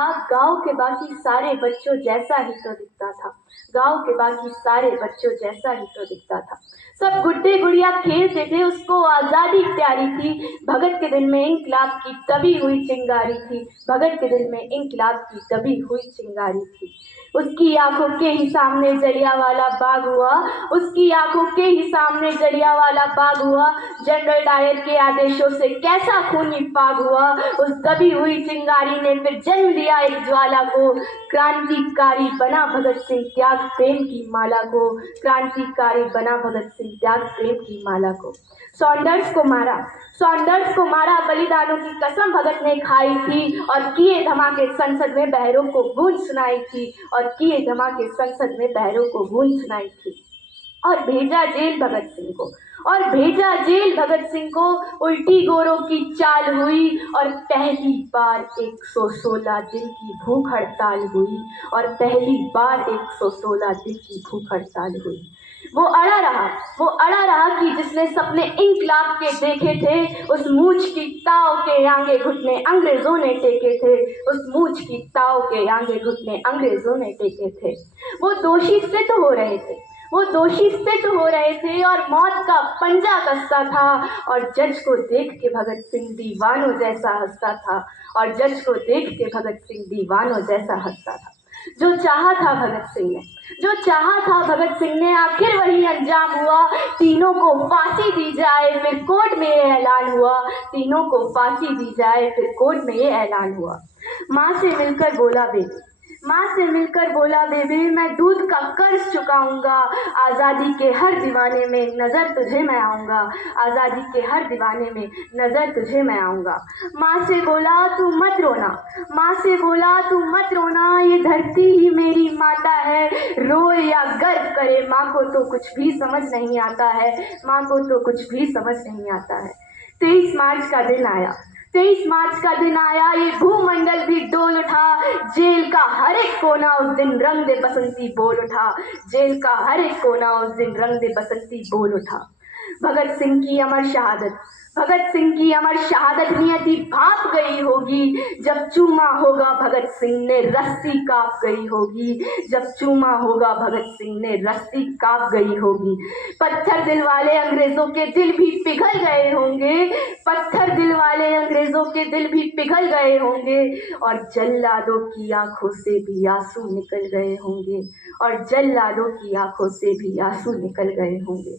गांव के बाकी सारे बच्चों जैसा ही तो दिखता था। गांव के बाकी सारे बच्चों जैसा ही तो दिखता था। सब गुड्डे गुड़िया खेलते थे, उसको आजादी प्यारी थी। भगत के दिल में इंकलाब की तभी हुई चिंगारी थी। भगत के दिल में इंकलाब की तभी हुई चिंगारी थी। उसकी आंखों के ही सामने जलियांवाला बाग हुआ। उसकी आंखों के ही सामने जलियांवाला बाग हुआ। जनरल डायर के आदेशों से कैसा खूनी पाग हुआ। उस दबी हुई चिंगारी ने फिर जन्म दिया एक ज्वाला को। क्रांतिकारी बना भगत सिंह त्याग प्रेम की माला को। क्रांतिकारी बना भगत सिंह त्याग प्रेम की माला को। सॉन्डर्स को मारा, सॉन्डर्स को मारा, बलिदानों की कसम भगत ने खाई थी। और किए धमाके संसद में बहरों को गूंज सुनाई थी। और किए धमाके संसद में बहरों को गूंज सुनाई थी। और भेजा जेल भगत सिंह को, और भेजा जेल भगत सिंह को। उल्टी गोरों की चाल हुई और पहली बार 116 दिन की भूख हड़ताल हुई। और पहली बार 116 दिन की भूख हड़ताल हुई। वो अड़ा रहा, वो अड़ा रहा कि जिसने सपने इंकलाब के देखे थे, उस मूंछ की ताव के आगे घुटने अंग्रेजों ने टेके थे। उस मूंछ की ताव के आगे घुटने अंग्रेजों ने टेके थे। वो दोषी सिद्ध हो रहे थे, वो दोषी सिद्ध हो रहे थे और मौत का पंजा कसता था। और जज को देख के भगत सिंह दीवानों जैसा हंसता था। और जज को देख के भगत सिंह दीवानों जैसा हंसता था। जो चाहा था भगत सिंह ने, जो चाहा था भगत सिंह ने, आखिर वही अंजाम हुआ। तीनों को फांसी दी जाए फिर कोर्ट में ये ऐलान हुआ। तीनों को फांसी दी जाए फिर कोर्ट में ये ऐलान हुआ। माँ से मिलकर बोला बेबी, माँ से मिलकर बोला बेबी, मैं दूध का कर्ज चुकाऊंगा। आज़ादी के हर दीवाने में नज़र तुझे मैं आऊँगा। आज़ादी के हर दीवाने में नज़र तुझे मैं आऊँगा। माँ से बोला तू मत रोना, माँ से बोला तू मत रोना, ये धरती ही मेरी माता है। रोए या गर्व करे माँ को तो कुछ भी समझ नहीं आता है। माँ को तो कुछ भी समझ नहीं आता है। 23 मार्च का दिन आया, 23 मार्च का दिन आया, ये भूमंडल भी डोल उठा। जेल का हर एक कोना उस दिन रंग दे बसंती बोल उठा। जेल का हर एक कोना उस दिन रंग दे बसंती बोल उठा। भगत सिंह की अमर शहादत, भगत सिंह की अमर शहादत नियति भाप गई होगी। जब चूमा होगा भगत सिंह ने रस्सी कांप गई होगी। जब चूमा होगा भगत सिंह ने रस्सी कांप गई होगी। पत्थर दिल वाले अंग्रेजों के दिल भी पिघल गए होंगे। पत्थर दिल वाले अंग्रेजों के दिल भी पिघल गए होंगे। और जल्लादों की आंखों से भी आंसू निकल गए होंगे। और जल्लादों की आंखों से भी आंसू निकल गए होंगे।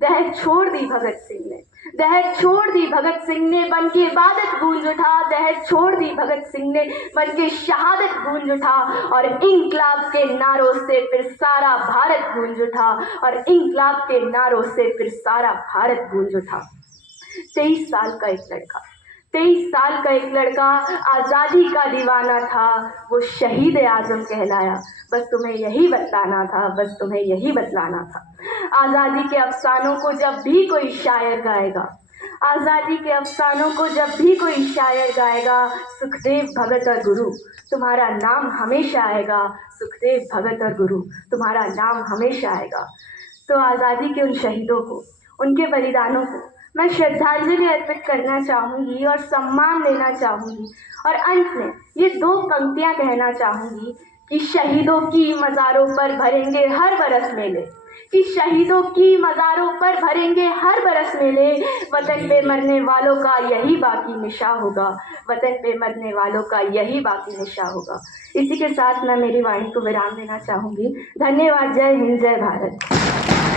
दहर छोड़ दी भगत सिंह ने, दहर छोड़ दी भगत सिंह ने, बन के इबादत गूंज उठा। दहर छोड़ दी भगत सिंह ने, बन के शहादत गूंज उठा। और इंकलाब के नारों से फिर सारा भारत गूंज उठा। और इंकलाब के नारों से फिर सारा भारत गूंज उठा। 23 साल का एक लड़का, 23 साल का एक लड़का आज़ादी का दीवाना था। वो शहीद आज़म कहलाया। बस तुम्हें यही बतलाना था, बस तुम्हें यही बतलाना था। आज़ादी के अफसानों को जब भी कोई शायर गाएगा, आज़ादी के अफसानों को जब भी कोई शायर गाएगा, सुखदेव भगत और गुरु तुम्हारा नाम हमेशा आएगा। सुखदेव भगत और गुरु तुम्हारा नाम हमेशा आएगा। तो आज़ादी के उन शहीदों को, उनके बलिदानों को मैं श्रद्धांजलि अर्पित करना चाहूँगी और सम्मान देना चाहूँगी। और अंत में ये 2 पंक्तियाँ कहना चाहूँगी कि शहीदों की मज़ारों पर भरेंगे हर बरस मेले, कि शहीदों की मज़ारों पर भरेंगे हर बरस मेले। वतन पे मरने वालों का यही बाकी निशा होगा। वतन पे मरने वालों का यही बाकी निशा होगा। इसी के साथ मैं मेरी वाणी को विराम देना चाहूँगी। धन्यवाद। जय हिंद, जय भारत।